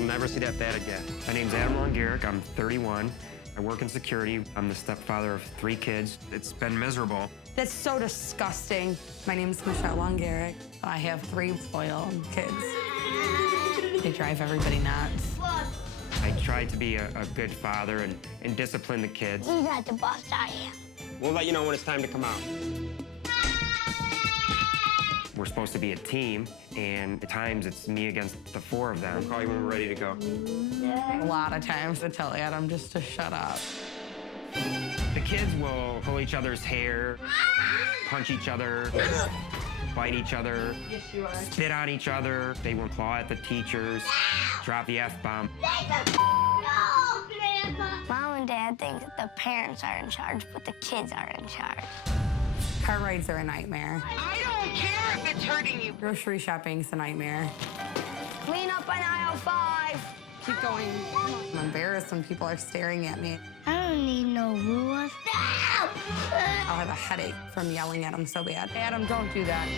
you'll never see that bad again. My name's Adam Longaric. I'm 31. I work in security. I'm the stepfather of 3 kids. It's been miserable. That's so disgusting. My name's Michelle Longaric. I have 3 spoiled kids. They drive everybody nuts. I try to be a good father and discipline the kids. You're not the boss, I am. We'll let you know when it's time to come out. We're supposed to be a team, and at times it's me against the 4 of them. We'll call you when we're ready to go. A lot of times I tell Adam just to shut up. The kids will pull each other's hair, punch each other, bite each other, spit on each other. They will claw at the teachers, drop the F-bomb. Mom and Dad think that the parents are in charge, but the kids are in charge. Car rides are a nightmare. I don't care if it's hurting you. Grocery shopping's a nightmare. Clean up on aisle 5. Keep going. I'm embarrassed when people are staring at me. I don't need no rules. I'll have a headache from yelling at him so bad. Adam, don't do that.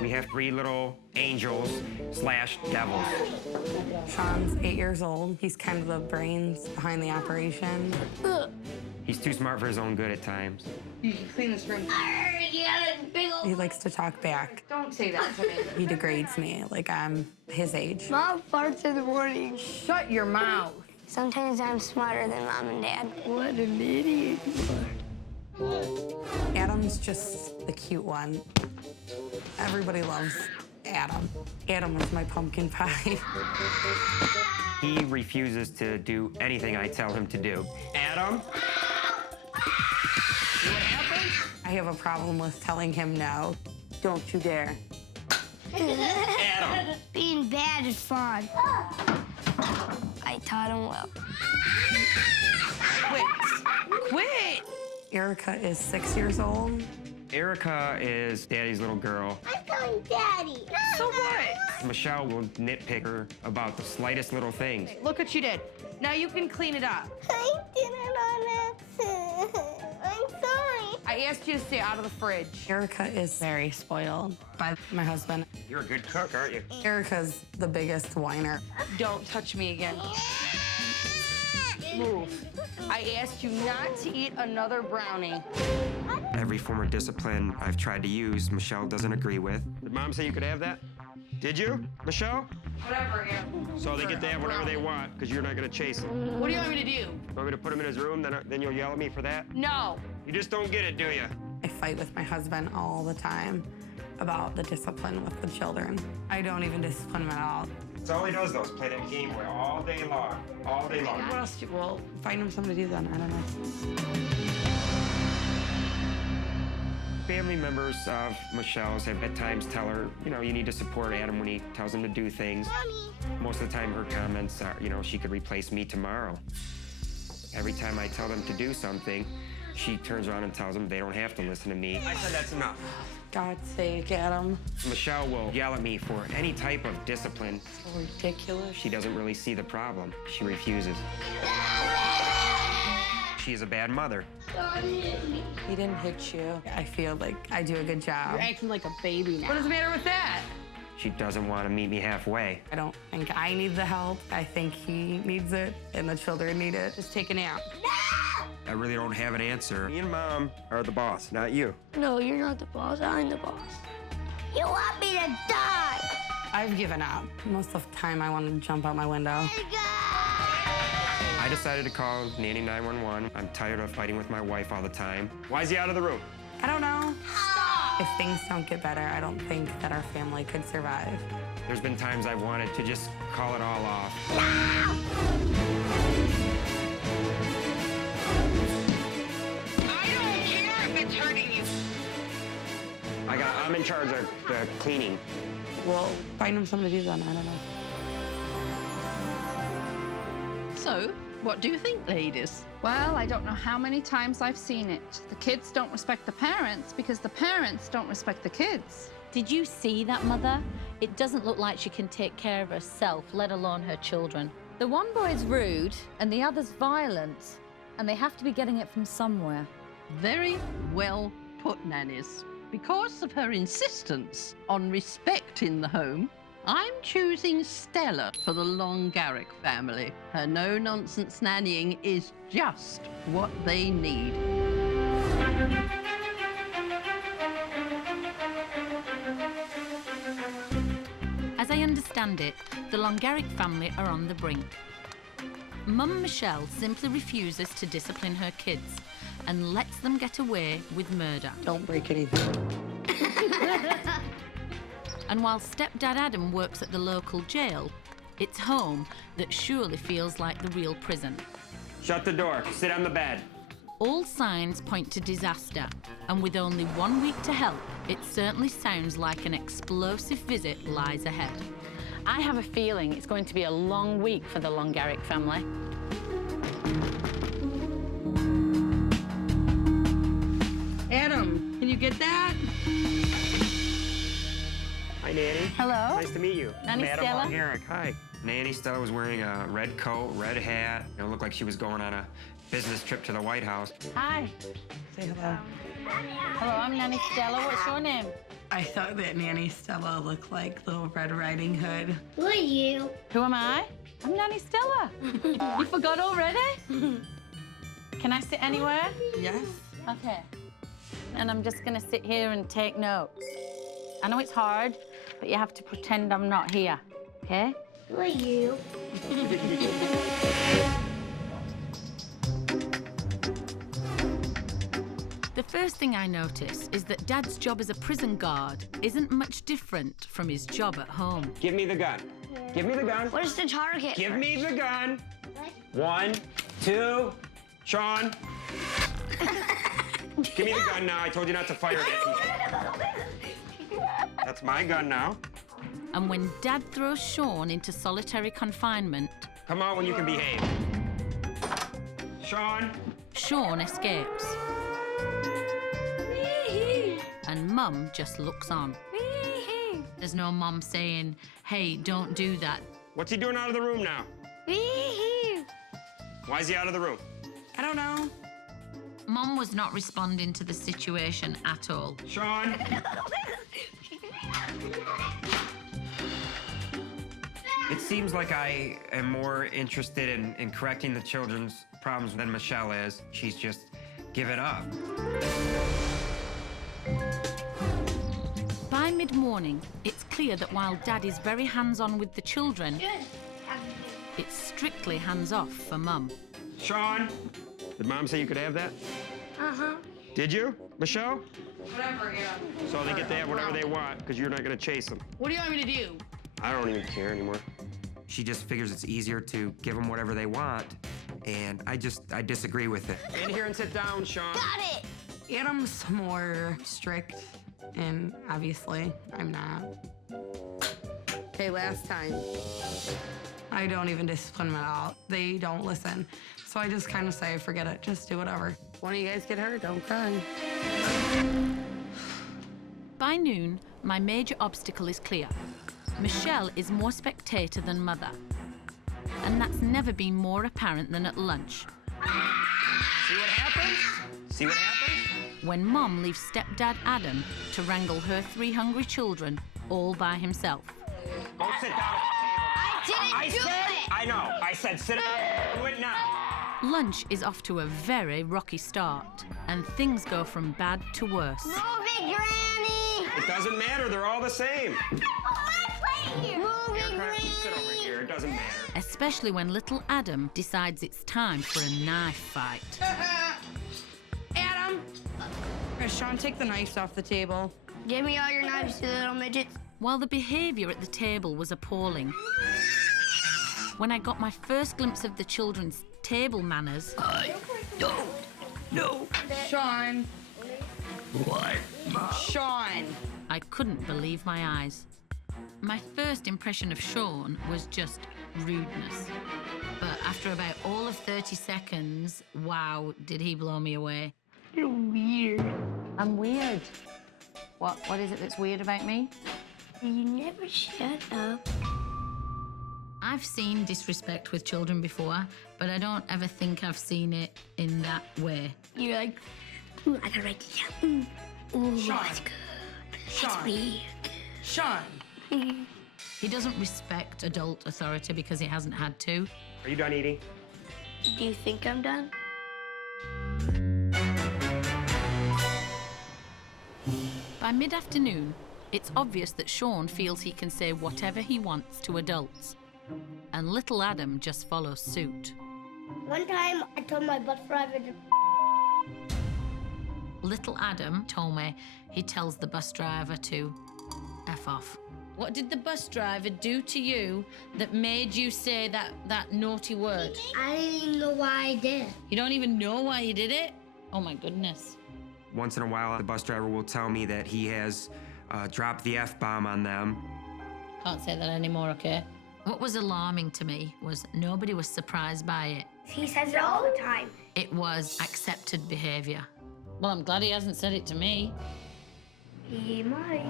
We have 3 little angels/devils. Sean's 8 years old. He's kind of the brains behind the operation. He's too smart for his own good at times. You can clean this room. He likes to talk back. Don't say that to me. He degrades me like I'm his age. Mom farts in the morning. Shut your mouth. Sometimes I'm smarter than Mom and Dad. What an idiot you are. Adam's just the cute one. Everybody loves Adam. Adam is my pumpkin pie. He refuses to do anything I tell him to do. Adam? What happened? I have a problem with telling him no. Don't you dare. Adam! Being bad is fun. I taught him well. Quit. Erica is 6 years old. Erica is Daddy's little girl. I'm calling Daddy. So what? Michelle will nitpick her about the slightest little things. Look what you did. Now you can clean it up. I didn't on accident. I'm sorry. I asked you to stay out of the fridge. Erica is very spoiled by my husband. You're a good cook, aren't you? Erica's the biggest whiner. Don't touch me again. Move. I asked you not to eat another brownie. Every form of discipline I've tried to use, Michelle doesn't agree with. Did Mom say you could have that? Did you, Michelle? Whatever, Adam. So they get to have whatever they want, because you're not going to chase them. What do you want me to do? You want me to put him in his room, then you'll yell at me for that? No. You just don't get it, do you? I fight with my husband all the time about the discipline with the children. I don't even discipline him at all. That's all he does, though, is play that game Boy all day long. All day long. What else? Well, find him something to do then. I don't know. Family members of Michelle's have at times tell her, you need to support Adam when he tells him to do things. Mommy. Most of the time her comments are, she could replace me tomorrow. Every time I tell them to do something, she turns around and tells them they don't have to listen to me. I said that's enough. God's sake, Adam. Michelle will yell at me for any type of discipline. So ridiculous. She doesn't really see the problem. She refuses. She's a bad mother. He didn't hit you. I feel like I do a good job. You're acting like a baby now. What is the matter with that? She doesn't want to meet me halfway. I don't think I need the help. I think he needs it, and the children need it. Just take a nap. I really don't have an answer. Me and Mom are the boss, not you. No, you're not the boss. I'm the boss. You want me to die? I've given up. Most of the time, I want to jump out my window. I decided to call Nanny 911. I'm tired of fighting with my wife all the time. Why is he out of the room? I don't know. Stop! If things don't get better, I don't think that our family could survive. There's been times I wanted to just call it all off. It's hurting you. I'm in charge of the cleaning. Well, find him something to do then. I don't know. So, what do you think, ladies? Well, I don't know how many times I've seen it. The kids don't respect the parents because the parents don't respect the kids. Did you see that, Mother? It doesn't look like she can take care of herself, let alone her children. The one boy's rude and the other's violent, and they have to be getting it from somewhere. Very well put, Nannies. Because of her insistence on respect in the home, I'm choosing Stella for the Long Garrick family. Her no-nonsense nannying is just what they need. As I understand it, the Long Garrick family are on the brink. Mum Michelle simply refuses to discipline her kids and lets them get away with murder. Don't break anything. And while stepdad Adam works at the local jail, it's home that surely feels like the real prison. Shut the door. Sit on the bed. All signs point to disaster, and with only 1 week to help, it certainly sounds like an explosive visit lies ahead. I have a feeling it's going to be a long week for the Long Garrick family. Adam, can you get that? Hi, Nanny. Hello. Nice to meet you. Nanny Madam Stella. Von Erich. Hi. Nanny Stella was wearing a red coat, red hat. It looked like she was going on a business trip to the White House. Hi. Say hello. Hello, I'm Nanny Stella. What's your name? I thought that Nanny Stella looked like Little Red Riding Hood. Who are you? Who am I? I'm Nanny Stella. You forgot already? Can I sit anywhere? Yes. Okay. And I'm just gonna sit here and take notes. I know it's hard, but you have to pretend I'm not here, okay? Who are you? The first thing I notice is that Dad's job as a prison guard isn't much different from his job at home. Give me the gun. Give me the gun. Where's the target? Give me the gun. 1, 2, Sean. Give me the gun now. I told you not to fire that. That's my gun now. And when Dad throws Sean into solitary confinement, Come out when you can behave. Sean. Sean escapes. And Mum just looks on. There's no Mum saying, hey, don't do that. What's he doing out of the room now? Why is he out of the room? I don't know. Mum was not responding to the situation at all. Sean. It seems like I am more interested in correcting the children's problems than Michelle is. She's just given up. By mid-morning, it's clear that while Dad is very hands-on with the children, it's strictly hands-off for Mum. Sean. Did Mom say you could have that? Uh-huh. Did you, Michelle? Whatever, yeah. So they get to have whatever they want because you're not going to chase them. What do you want me to do? I don't even care anymore. She just figures it's easier to give them whatever they want, and I disagree with it. In here and sit down, Sean. Got it! Adam's more strict, and obviously I'm not. Okay, last time. I don't even discipline them at all. They don't listen. So I just kind of say, forget it, just do whatever. One of you guys get hurt, don't cry. By noon, my major obstacle is clear. Michelle is more spectator than mother. And that's never been more apparent than at lunch, See what happens? See what happens? when Mum leaves stepdad Adam to wrangle her 3 hungry children all by himself. Go sit down at the table. I didn't do it! I know. I said sit down. Do it now. Lunch is off to a very rocky start, and things go from bad to worse. Move it, Granny! It doesn't matter. They're all the same. Move it, Granny! Sit over here. It doesn't matter. Especially when little Adam decides it's time for a knife fight. Adam! Sean, take the knives off the table. Give me all your knives, you little midgets. While the behaviour at the table was appalling, when I got my first glimpse of the children's table manners, Sean. What? Sean. I couldn't believe my eyes. My first impression of Sean was just rudeness. But after about all of 30 seconds, wow, did he blow me away. You're weird. I'm weird. What is it that's weird about me? You never shut up. I've seen disrespect with children before, but I don't ever think I've seen it in that way. You're like, ooh, I gotta write this down. Ooh, Sean. that's good. Sean. That's weird. Sean. He doesn't respect adult authority because he hasn't had to. Are you done eating? Do you think I'm done? By mid-afternoon, it's obvious that Sean feels he can say whatever he wants to adults. And little Adam just follows suit. One time, I told my bus driver to... Little Adam told me he tells the bus driver to F off. What did the bus driver do to you that made you say that naughty word? I didn't even know why I did. You don't even know why you did it? Oh my goodness. Once in a while, the bus driver will tell me that he has dropped the F-bomb on them. Can't say that anymore, okay? What was alarming to me was nobody was surprised by it. He says it all the time. It was accepted behaviour. Well, I'm glad he hasn't said it to me. He might.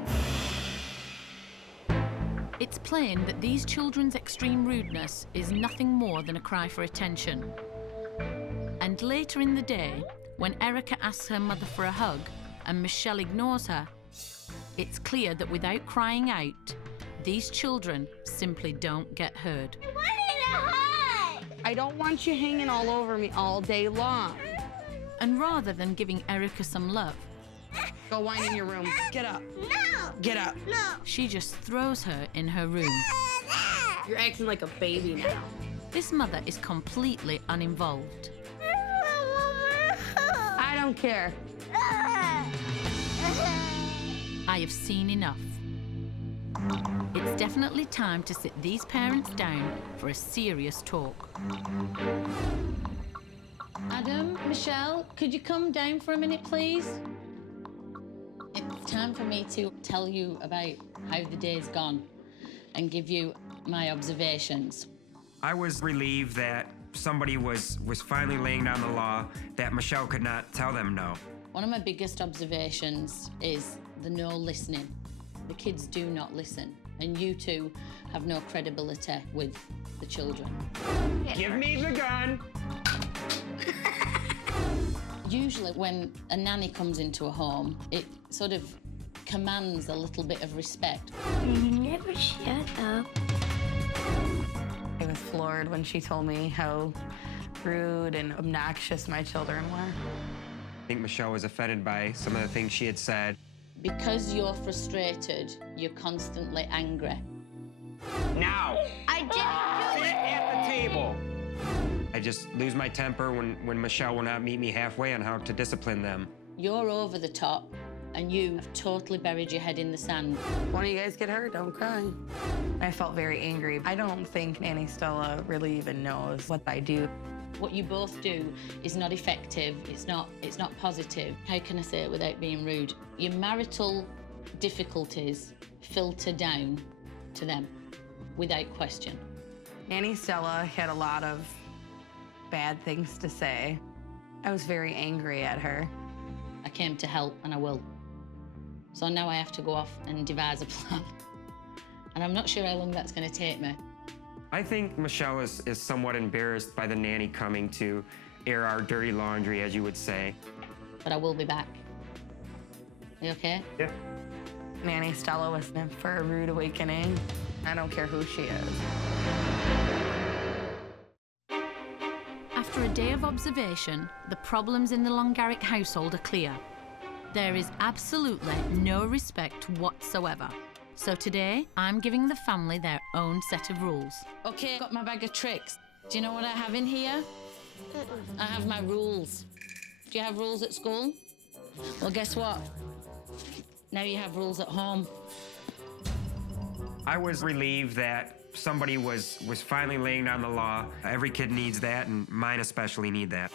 It's plain that these children's extreme rudeness is nothing more than a cry for attention. And later in the day, when Erica asks her mother for a hug and Michelle ignores her, it's clear that without crying out, these children simply don't get heard. I wanted a hug! I don't want you hanging all over me all day long. And rather than giving Erica some love, Go whine in your room. Get up. No! Get up. No! she just throws her in her room. You're acting like a baby now. This mother is completely uninvolved. I don't care. I have seen enough. It's definitely time to sit these parents down for a serious talk. Adam, Michelle, could you come down for a minute, please? It's time for me to tell you about how the day's gone and give you my observations. I was relieved that somebody was finally laying down the law that Michelle could not tell them no. One of my biggest observations is the no listening. The kids do not listen, and you two have no credibility with the children. Give me the gun! Usually when a nanny comes into a home, it sort of commands a little bit of respect. You never shut up. I was floored when she told me how rude and obnoxious my children were. I think Michelle was offended by some of the things she had said. Because you're frustrated, you're constantly angry. Now! I didn't do Sit it! at the table! I just lose my temper when Michelle will not meet me halfway on how to discipline them. You're over the top, and you have totally buried your head in the sand. One of you guys get hurt, don't cry. I felt very angry. I don't think Nanny Stella really even knows what I do. What you both do is not effective, it's not positive. How can I say it without being rude? Your marital difficulties filter down to them without question. Nanny Stella had a lot of bad things to say. I was very angry at her. I came to help, and I will. So now I have to go off and devise a plan. And I'm not sure how long that's going to take me. I think Michelle is somewhat embarrassed by the nanny coming to air our dirty laundry, as you would say. But I will be back. You okay? Yeah. Nanny Stella was meant for a rude awakening. I don't care who she is. After a day of observation, the problems in the Longaric household are clear. There is absolutely no respect whatsoever. So today, I'm giving the family their own set of rules. Okay, got my bag of tricks. Do you know what I have in here? I have my rules. Do you have rules at school? Well, guess what? Now you have rules at home. I was relieved that somebody was finally laying down the law. Every kid needs that, and mine especially need that.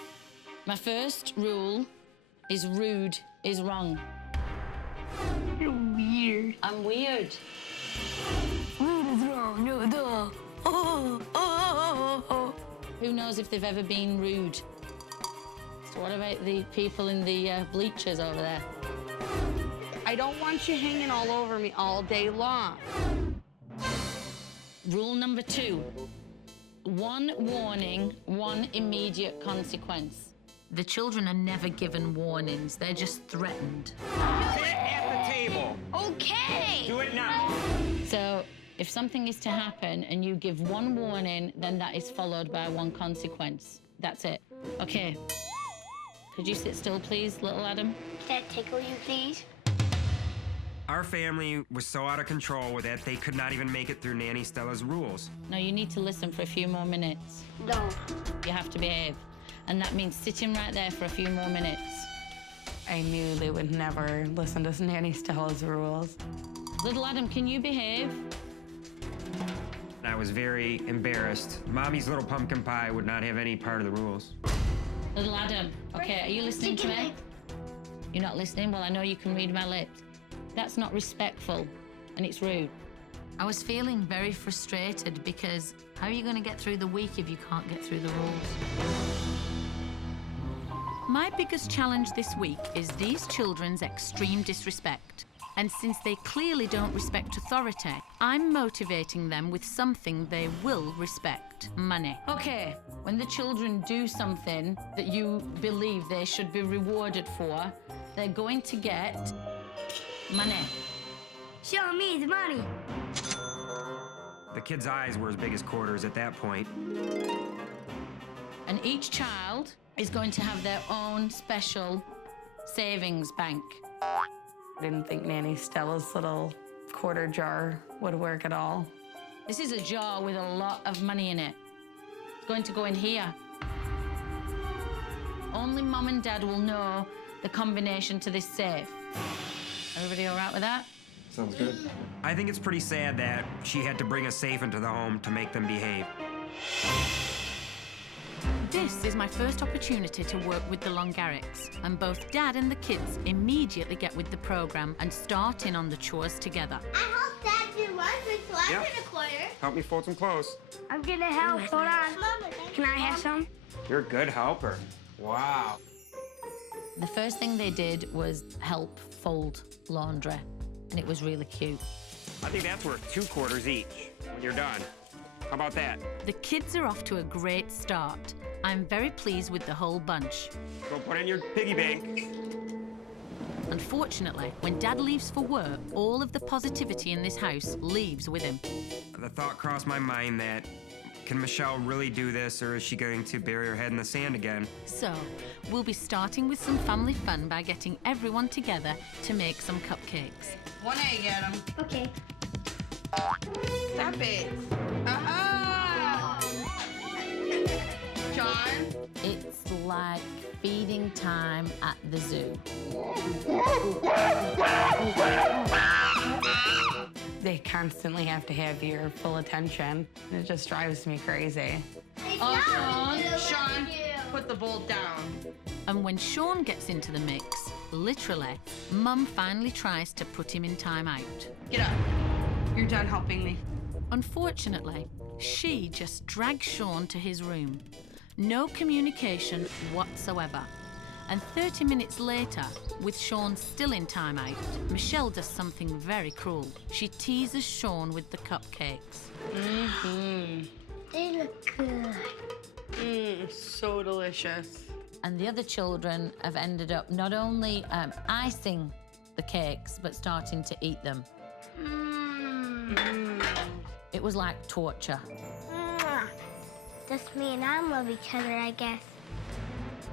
My first rule is rude is wrong. You're weird. I'm weird. Rude is wrong. No, duh. Who knows if they've ever been rude? So what about the people in the bleachers over there? I don't want you hanging all over me all day long. Rule number 2. One warning, one immediate consequence. The children are never given warnings, they're just threatened. Sit at the table. Okay! Do it now. So If something is to happen and you give one warning, then that is followed by one consequence. That's it. Okay. Could you sit still, please, little Adam? Can I tickle you, please? Our family was so out of control with it, they could not even make it through Nanny Stella's rules. No, you need to listen for a few more minutes. No. You have to behave. And that means sitting right there for a few more minutes. I knew they would never listen to Nanny Stella's rules. Little Adam, can you behave? I was very embarrassed. Mommy's little pumpkin pie would not have any part of the rules. Little Adam, okay, are you listening to me? You're not listening? Well, I know you can read my lips. That's not respectful, and it's rude. I was feeling very frustrated because how are you going to get through the week if you can't get through the rules? My biggest challenge this week is these children's extreme disrespect. And since they clearly don't respect authority, I'm motivating them with something they will respect: money. Okay, when the children do something that you believe they should be rewarded for, they're going to get money. Show me the money. The kids' eyes were as big as quarters at that point. And each child is going to have their own special savings bank. I didn't think Nanny Stella's little quarter jar would work at all. This is a jar with a lot of money in it. It's going to go in here. Only Mum and Dad will know the combination to this safe. Everybody all right with that? Sounds good. I think it's pretty sad that she had to bring a safe into the home to make them behave. This is my first opportunity to work with the Longaricks, and both Dad and the kids immediately get with the program and start in on the chores together. I helped Dad do laundry, so I Yep. get a quarter. Help me fold some clothes. I'm gonna help. Hold on. Can I have some? You're a good helper. Wow. The first thing they did was help fold laundry, and it was really cute. I think that's worth 2 quarters each when you're done. How about that? The kids are off to a great start. I'm very pleased with the whole bunch. Go put in your piggy bank. Unfortunately, when Dad leaves for work, all of the positivity in this house leaves with him. The thought crossed my mind that, can Michelle really do this, or is she going to bury her head in the sand again? So, we'll be starting with some family fun by getting everyone together to make some cupcakes. 1 egg, Adam. Okay. Stop it. John? It's like feeding time at the zoo. They constantly have to have your full attention. It just drives me crazy. Oh, Sean, put the bowl down. And when Sean gets into the mix, literally, Mum finally tries to put him in timeout. Get up. You're done helping me. Unfortunately, she just drags Sean to his room. No communication whatsoever. And 30 minutes later, with Sean still in timeout, Michelle does something very cruel. She teases Sean with the cupcakes. They look good. So delicious. And the other children have ended up not only icing the cakes, but starting to eat them. It was like torture. Just me and I love each other, I guess.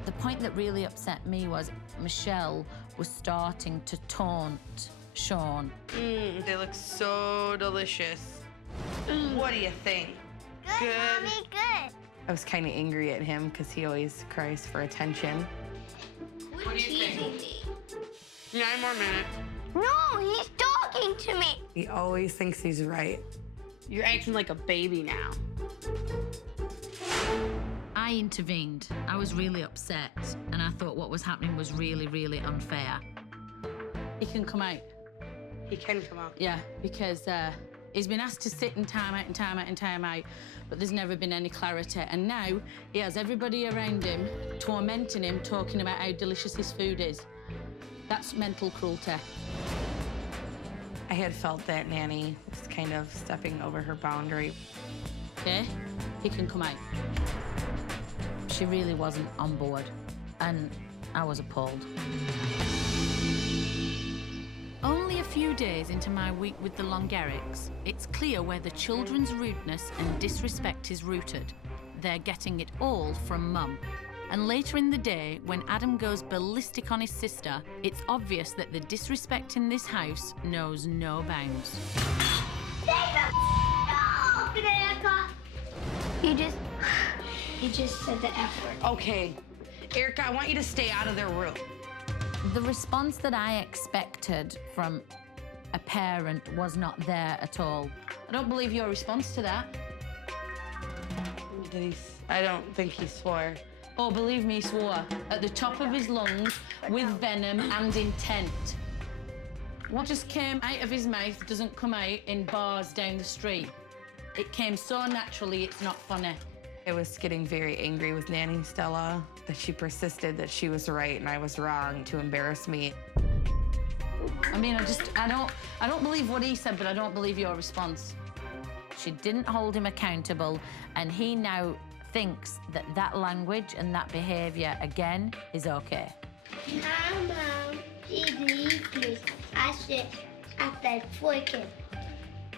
The point that really upset me was Michelle was starting to taunt Sean. They look so delicious. What do you think? Good, Mommy, good. I was kind of angry at him because he always cries for attention. What do you think? 9 more minutes. No, he's talking to me. He always thinks he's right. You're acting like a baby now. I intervened. I was really upset, and I thought what was happening was really, really unfair. He can come out. He can come out. Yeah, because he's been asked to sit in timeout and timeout and timeout, but there's never been any clarity. And now he has everybody around him tormenting him, talking about how delicious his food is. That's mental cruelty. I had felt that Nanny was kind of stepping over her boundary. Okay? He can come out. She really wasn't on board, and I was appalled. Only a few days into my week with the Longaricks, it's clear where the children's rudeness and disrespect is rooted. They're getting it all from Mum. And later in the day, when Adam goes ballistic on his sister, it's obvious that the disrespect in this house knows no bounds. You just said the F word. Okay. Erica, I want you to stay out of their room. The response that I expected from a parent was not there at all. I don't believe your response to that. I don't think he swore. Oh, believe me, he swore at the top of his lungs with venom and intent. What just came out of his mouth doesn't come out in bars down the street. It came so naturally, it's not funny. I was getting very angry with Nanny Stella, that she persisted that she was right and I was wrong to embarrass me. I mean, I don't believe what he said, but I don't believe your response. She didn't hold him accountable, and he now thinks that that language and that behaviour, again, is okay. Mom, please. I said after 4 kids.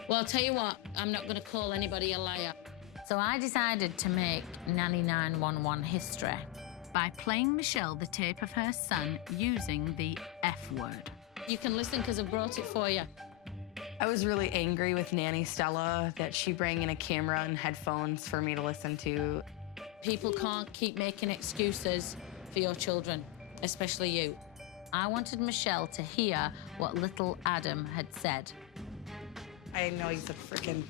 Well, I'll tell you what, I'm not going to call anybody a liar. So I decided to make Nanny 911 history by playing Michelle the tape of her son using the F word. You can listen because I brought it for you. I was really angry with Nanny Stella that she brought in a camera and headphones for me to listen to. People can't keep making excuses for your children, especially you. I wanted Michelle to hear what little Adam had said. I know he's a freaking...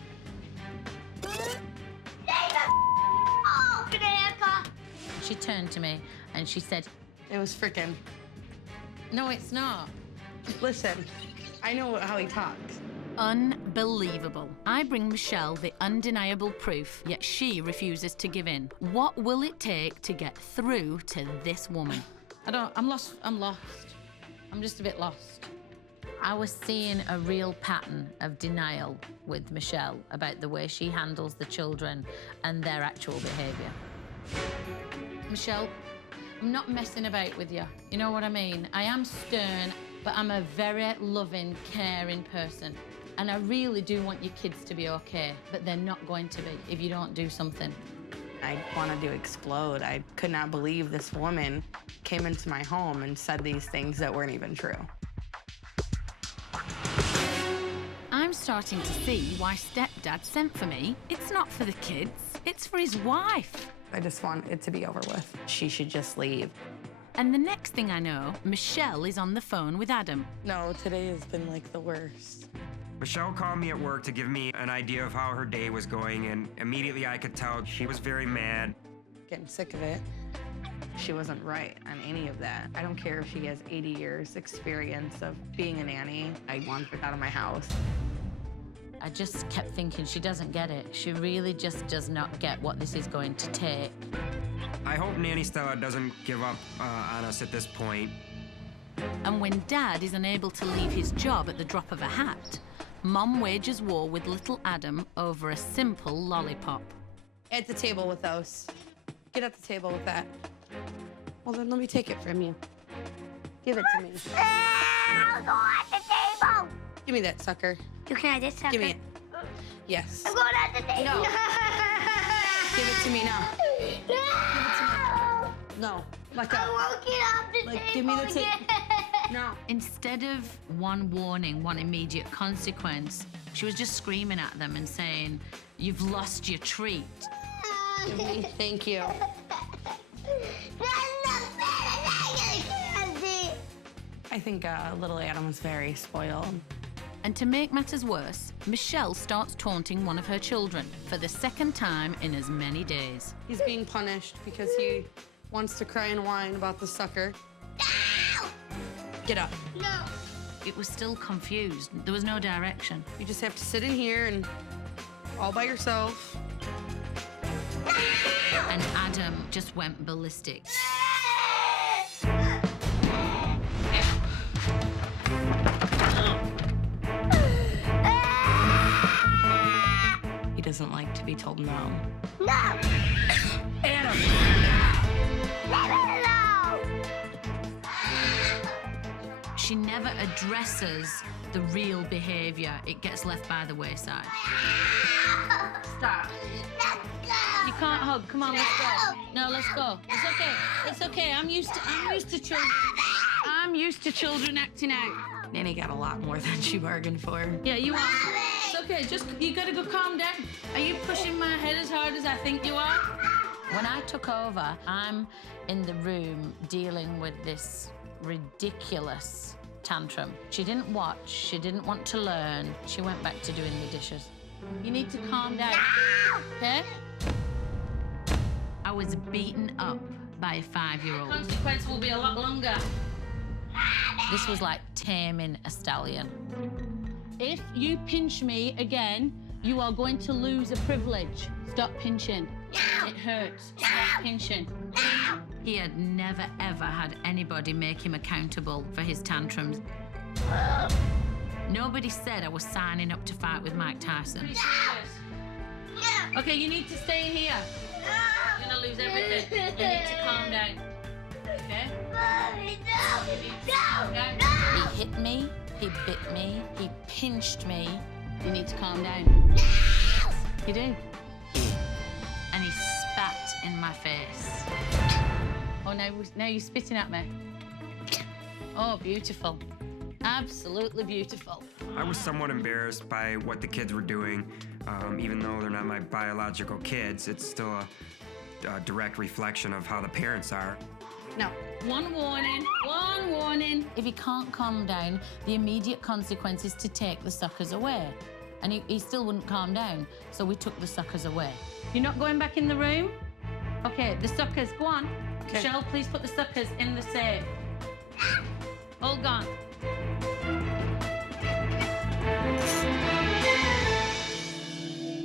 She turned to me and she said, It was freaking... No, it's not. Listen, I know how he talks. unbelievable. I bring Michelle the undeniable proof, yet she refuses to give in. What will it take to get through to this woman? I'm lost. I'm just a bit lost. I was seeing a real pattern of denial with Michelle about the way she handles the children and their actual behaviour. Michelle, I'm not messing about with you. You know what I mean? I am stern, but I'm a very loving, caring person. And I really do want your kids to be okay, but they're not going to be if you don't do something. I wanted to explode. I could not believe this woman came into my home and said these things that weren't even true. I'm starting to see why stepdad sent for me. It's not for the kids, it's for his wife. I just want it to be over with. She should just leave. And the next thing I know, Michelle is on the phone with Adam. No, today has been like the worst. Michelle called me at work to give me an idea of how her day was going, and immediately I could tell she was very mad. Getting sick of it. She wasn't right on any of that. I don't care if she has 80 years experience of being a nanny. I want her out of my house. I just kept thinking she doesn't get it. She really just does not get what this is going to take. I hope Nanny Stella doesn't give up on us at this point. And when Dad is unable to leave his job at the drop of a hat, Mom wages war with little Adam over a simple lollipop. At the table with those. Get at the table with that. Well, then let me take it from you. Give it to me. I'll go at the table. Give me that sucker. You can have this sucker. Give me it. Yes. I'm going at the table. No. Give it to me now. No. No. Let go. I won't get off the Like, table give me the again. No. Instead of one warning, one immediate consequence, she was just screaming at them and saying, "You've lost your treat." Thank you. I think little Adam was very spoiled. And to make matters worse, Michelle starts taunting one of her children for the second time in as many days. He's being punished because he wants to cry and whine about the sucker. No! Get up. No. It was still confused. There was no direction. You just have to sit in here and all by yourself. And Adam just went ballistic. He doesn't like to be told no. No! Adam! Leave it alone! she never addresses the real behaviour. It gets left by the wayside. Stop. You can't hug. Come on, let's go. No, let's go. It's okay. It's okay. I'm used to children. I'm used to children acting out. Nanny got a lot more than she bargained for. Yeah, you are. It's okay. Just you gotta go calm down. Are you pushing my head as hard as I think you are? When I took over, I'm in the room dealing with this ridiculous tantrum. She didn't watch, she didn't want to learn. She went back to doing the dishes. You need to calm down. Okay? I was beaten up by a 5-year-old. The consequence will be a lot longer. This was like taming a stallion. If you pinch me again, you are going to lose a privilege. Stop pinching. It hurts. Stop pinching. He had never, ever had anybody make him accountable for his tantrums. Nobody said I was signing up to fight with Mike Tyson. Okay, you need to stay here. You're gonna lose everything. You need to calm down. Okay? Mommy, no! He hit me, he bit me, he pinched me. You need to calm down. You do. And he spat in my face. Oh, now you're spitting at me. Oh, beautiful. Absolutely beautiful. I was somewhat embarrassed by what the kids were doing. Even though they're not my biological kids, it's still a direct reflection of how the parents are. No. One warning. If he can't calm down, the immediate consequence is to take the suckers away. And he still wouldn't calm down, so we took the suckers away. You're not going back in the room? Okay, the suckers, go on. Okay. Michelle, please put the suckers in the safe. All gone.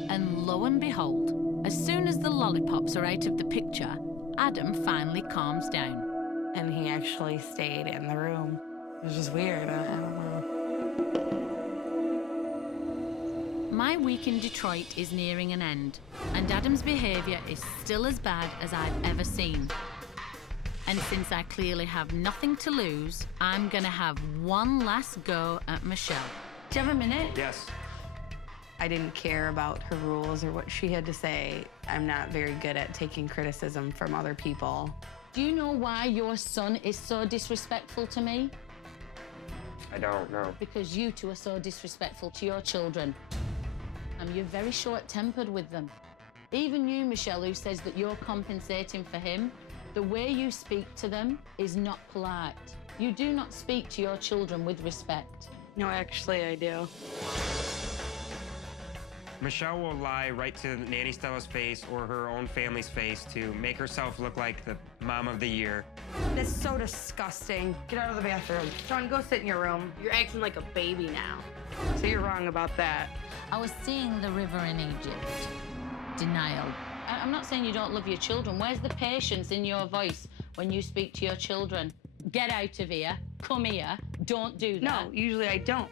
And lo and behold, as soon as the lollipops are out of the picture, Adam finally calms down. And he actually stayed in the room. It was just weird. I don't know. My week in Detroit is nearing an end, and Adam's behaviour is still as bad as I've ever seen. And since I clearly have nothing to lose, I'm gonna have one last go at Michelle. Do you have a minute? Yes. I didn't care about her rules or what she had to say. I'm not very good at taking criticism from other people. Do you know why your son is so disrespectful to me? I don't know. Because you two are so disrespectful to your children. And you're very short-tempered with them. Even you, Michelle, who says that you're compensating for him, the way you speak to them is not polite. You do not speak to your children with respect. No, actually, I do. Michelle will lie right to Nanny Stella's face or her own family's face to make herself look like the mom of the year. That's so disgusting. Get out of the bathroom. Sean, go sit in your room. You're acting like a baby now. So you're wrong about that. I was seeing the river in Egypt. Denial. I'm not saying you don't love your children. Where's the patience in your voice when you speak to your children? Get out of here. Come here. Don't do that. No, usually I don't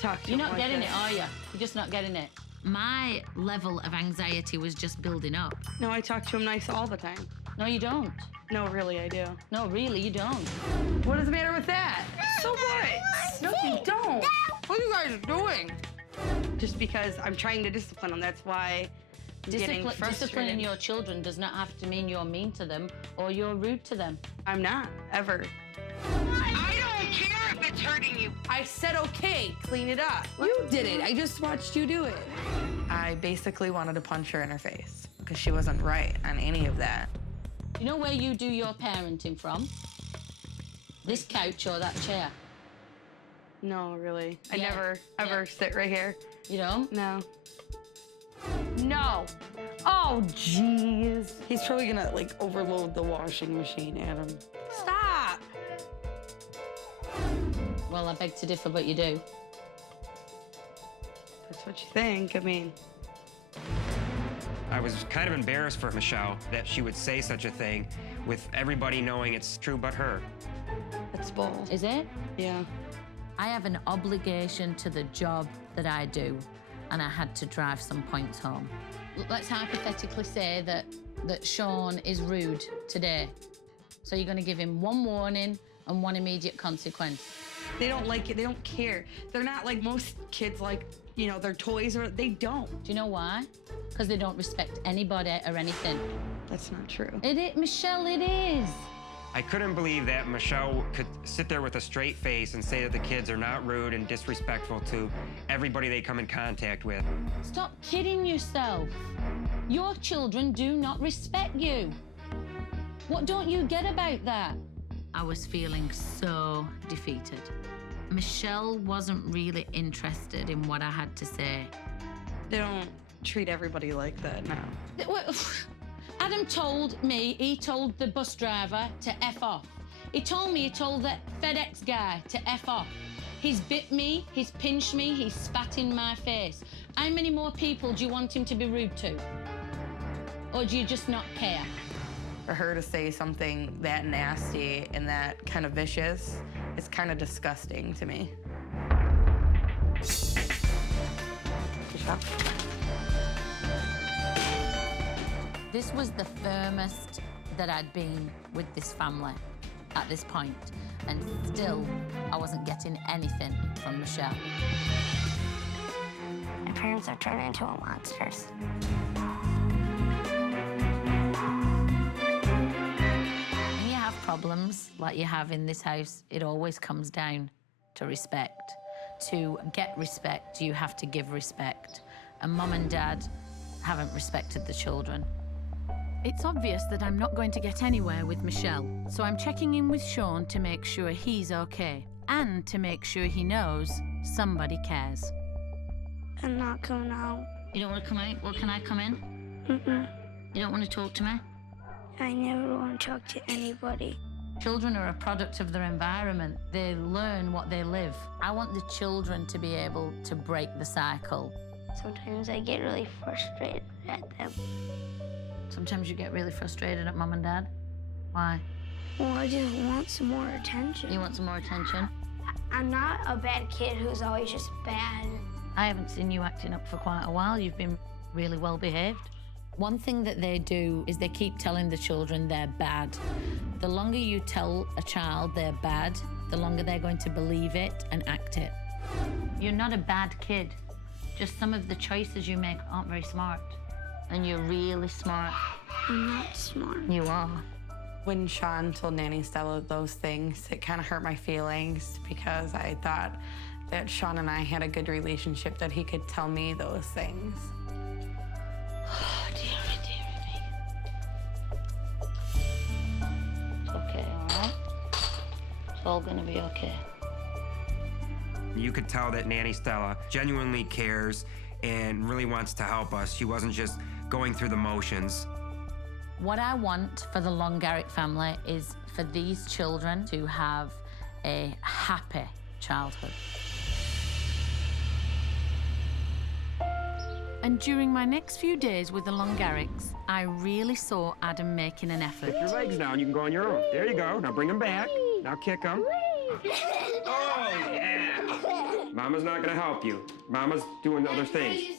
talk to You're him not like getting that. it, are you? You're just not getting it. My level of anxiety was just building up. No, I talk to him nice all the time. No, you don't. No, really, I do. No, really, you don't. What is the matter with that? So what? No, you don't. What are you guys doing? Just because I'm trying to discipline them, that's why I'm getting frustrated. Disciplining your children does not have to mean you're mean to them or you're rude to them. I'm not, ever. I don't care if it's hurting you. I said okay, clean it up. You did it. I just watched you do it. I basically wanted to punch her in her face because she wasn't right on any of that. You know where you do your parenting from? This couch or that chair? No, really. I Yeah. never, ever sit right here. You don't? No. No. Oh, jeez. He's probably gonna, like, overload the washing machine, Adam. Stop. Well, I beg to differ, but you do. That's what you think. I mean, I was kind of embarrassed for Michelle that she would say such a thing with everybody knowing it's true but her. it's bold. Is it? Yeah. I have an obligation to the job that I do, and I had to drive some points home. Let's hypothetically say that Sean is rude today. So you're going to give him one warning, and one immediate consequence. They don't like it, they don't care. They're not like most kids, like, you know, their toys, or they don't. Do you know why? Because they don't respect anybody or anything. That's not true. Michelle, it is. I couldn't believe that Michelle could sit there with a straight face and say that the kids are not rude and disrespectful to everybody they come in contact with. Stop kidding yourself. Your children do not respect you. What don't you get about that? I was feeling so defeated. Michelle wasn't really interested in what I had to say. They don't treat everybody like that now. Adam told me he told the bus driver to F off. He told the FedEx guy to F off. He's bit me, he's pinched me, he's spat in my face. How many more people do you want him to be rude to? Or do you just not care? For her to say something that nasty and that kind of vicious, it's kind of disgusting to me. Good job. This was the firmest that I'd been with this family at this point, and still I wasn't getting anything from Michelle. My parents are turning into monsters. When you have problems like you have in this house, it always comes down to respect. To get respect, you have to give respect. And Mum and Dad haven't respected the children. It's obvious that I'm not going to get anywhere with Michelle, so I'm checking in with Sean to make sure he's okay and to make sure he knows somebody cares. I'm not coming out. You don't want to come out? Well, can I come in? Mm-mm. You don't want to talk to me? I never want to talk to anybody. Children are a product of their environment. They learn what they live. I want the children to be able to break the cycle. Sometimes I get really frustrated at them. Sometimes you get really frustrated at Mum and Dad. Why? Well, I just want some more attention. You want some more attention? I'm not a bad kid who's always just bad. I haven't seen you acting up for quite a while. You've been really well behaved. One thing that they do is they keep telling the children they're bad. The longer you tell a child they're bad, the longer they're going to believe it and act it. You're not a bad kid. Just some of the choices you make aren't very smart. And you're really smart. I'm not smart. You are. When Sean told Nanny Stella those things, it kind of hurt my feelings because I thought that Sean and I had a good relationship, that he could tell me those things. Oh, dearie me. It's okay, all right? It's all gonna be okay. You could tell that Nanny Stella genuinely cares and really wants to help us. She wasn't just going through the motions. What I want for the Long Garrick family is for these children to have a happy childhood. And during my next few days with the Long Garricks, I really saw Adam making an effort. Kick your legs down, you can go on your own. There you go, now bring them back. Now kick them. Oh, yeah. Mama's not gonna help you. Mama's doing other things.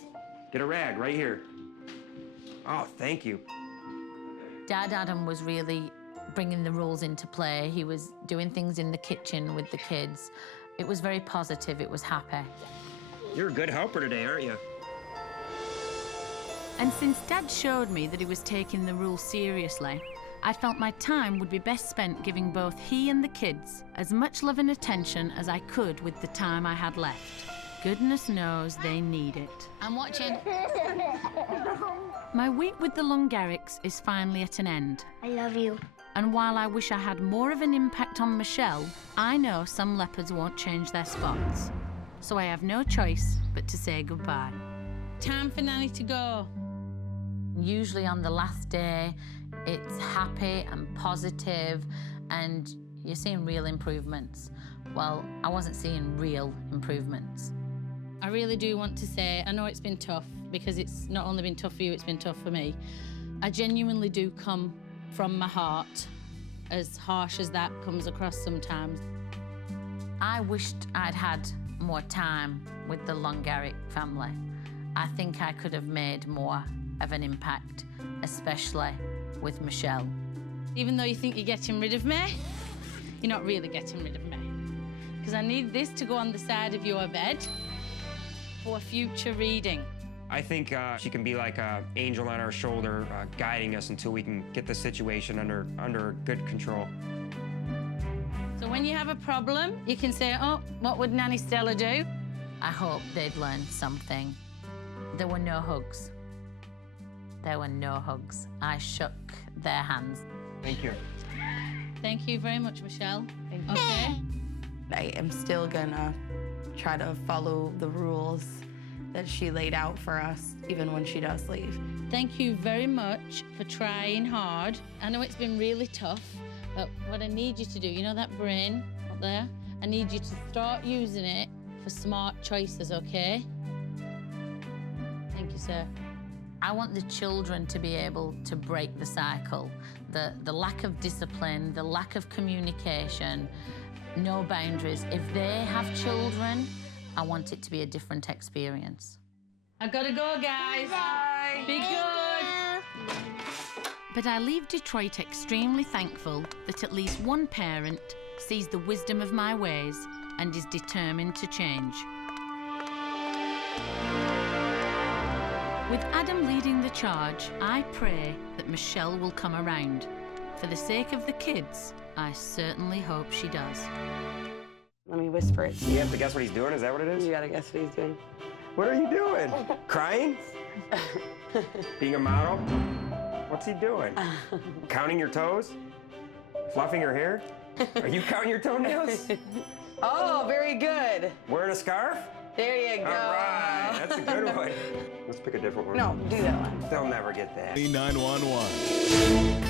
Get a rag right here. Oh, thank you. Dad Adam was really bringing the rules into play. He was doing things in the kitchen with the kids. It was very positive, it was happy. You're a good helper today, aren't you? And since Dad showed me that he was taking the rules seriously, I felt my time would be best spent giving both he and the kids as much love and attention as I could with the time I had left. Goodness knows they need it. I'm watching. My week with the Long Garricks is finally at an end. I love you. And while I wish I had more of an impact on Michelle, I know some leopards won't change their spots. So I have no choice but to say goodbye. Time for Nanny to go. Usually on the last day, it's happy and positive and you're seeing real improvements. Well, I wasn't seeing real improvements. I really do want to say, I know it's been tough because it's not only been tough for you, it's been tough for me. I genuinely do come from my heart, as harsh as that comes across sometimes. I wished I'd had more time with the Long Garrick family. I think I could have made more of an impact, especially with Michelle. Even though you think you're getting rid of me, you're not really getting rid of me. Because I need this to go on the side of your bed for future reading. I think she can be like an angel on our shoulder, guiding us until we can get the situation under good control. So when you have a problem, you can say, oh, what would Nanny Stella do? I hope they'd learned something. There were no hugs. There were no hugs. I shook their hands. Thank you. Thank you very much, Michelle. Thank you. Okay. I am still gonna try to follow the rules that she laid out for us, even when she does leave. Thank you very much for trying hard. I know it's been really tough, but what I need you to do, you know that brain up there? I need you to start using it for smart choices, okay? Thank you, sir. I want the children to be able to break the cycle. The lack of discipline, the lack of communication, no boundaries. If they have children, I want it to be a different experience. I gotta go, guys. Bye. Be good. But I leave Detroit extremely thankful that at least one parent sees the wisdom of my ways and is determined to change. With Adam leading the charge, I pray that Michelle will come around. For the sake of the kids, I certainly hope she does. Let me whisper it to You you. have to guess what he's doing? Is that what it is? You gotta guess what he's doing. What are you doing? Crying? Being a model? What's he doing? Counting your toes? Fluffing your hair? Are you counting your toenails? Oh, very good. Wearing a scarf? There you go. All right, that's a good one. Let's pick a different one. No, do that one. They'll never get that. 911.